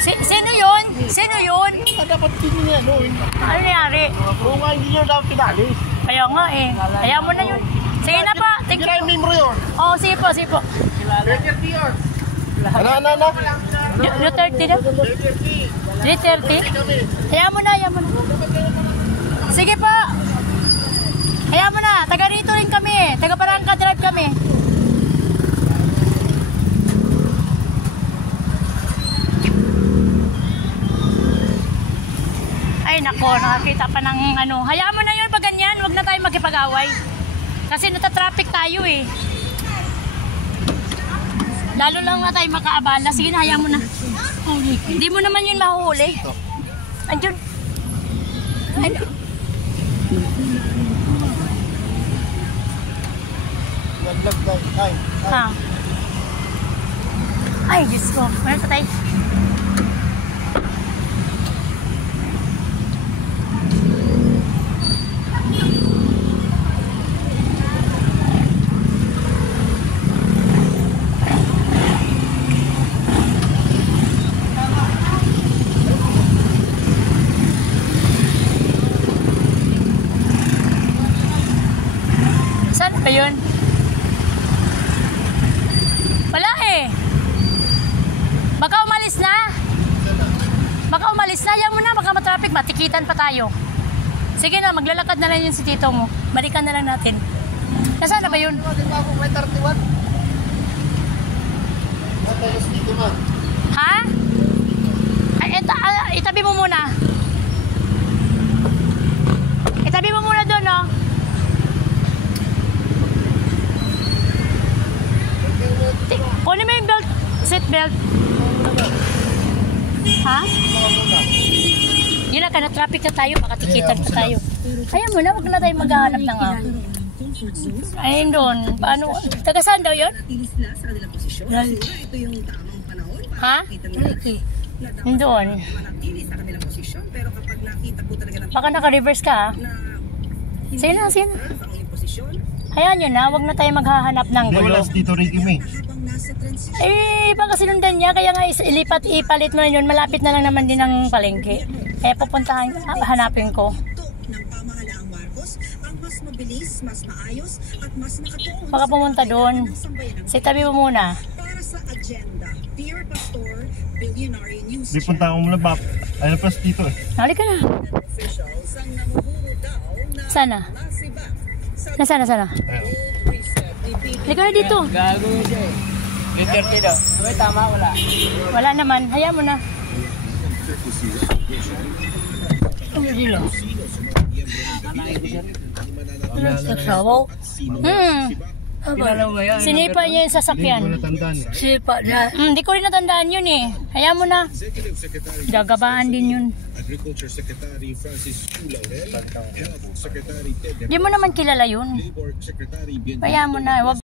Sino yun? Sino yun? Dapat hindi niya, no? Ano nangyari? Oo nga, hindi niya dapat pinalis. Kaya nga eh. Kaya mo na yun. Sige na pa. Kira yung member yun. Oo, sige po, sige po. Ano? Duterte na? 3:30? Kaya mo na, kaya mo na. Sige po. Kaya mo na. Taga rito rin kami eh. Taga Barangka Drive kami. Ay nako, nakakita pa ng ano. Hayaan mo na yun pag ganyan, huwag na tayo magkipag-away. Kasi natatraffic tayo eh. Lalo lang na tayo makaabala. Sige na, hayaan mo na. Hindi mo naman yun mahuhuli. Andiyan. Ay, ha. Ay, Diyos ko. Meron pa tayo. Saan ba yun? Wala eh. Baka umalis na. Baka umalis na. Yan mo na. Baka matraffic. Matikitan pa tayo. Sige na. Maglalakad na lang yun si tito mo. Balikan na lang natin. Nasaan na ba yun? Ha? Ay, itabi mo muna. Itabi mo muna doon, no? Kunin mo yung belt, seat belt. Ha? Yun na, na-traffic na tayo, makatikitan pa tayo. Ayaw mo na, wag na tayo maghahanap ng ayun doon. Paano? Taga saan daw yun? Ha? Doon. Baka naka-reverse ka, ha? Sige na, sige na. Hayaan nyo na, wag na tayo maghahanap ng gulo. Wala si Tito Ricky May. Eh, baka sinundan niya, kaya nga ipalit mo na yun. Malapit na lang naman din ang palengke. Kaya pupuntahan, hanapin ko. Baka pumunta doon. Sige, tabi mo muna. Di punta ako muna ba? Ayun pa si Tito eh. Halika na. Sana? Nasaan? Halika na dito. Gago siya eh. Duterte daw. May tama, wala. Wala naman. Hayaan mo na. Ano dito? Sasawaw? Sinipa niya yung sasakyan. Sinipa niya. Hindi ko rin natandaan yun eh. Hayaan mo na. Gagabaan din yun. Hindi mo naman kilala yun. Hayaan mo na. Wag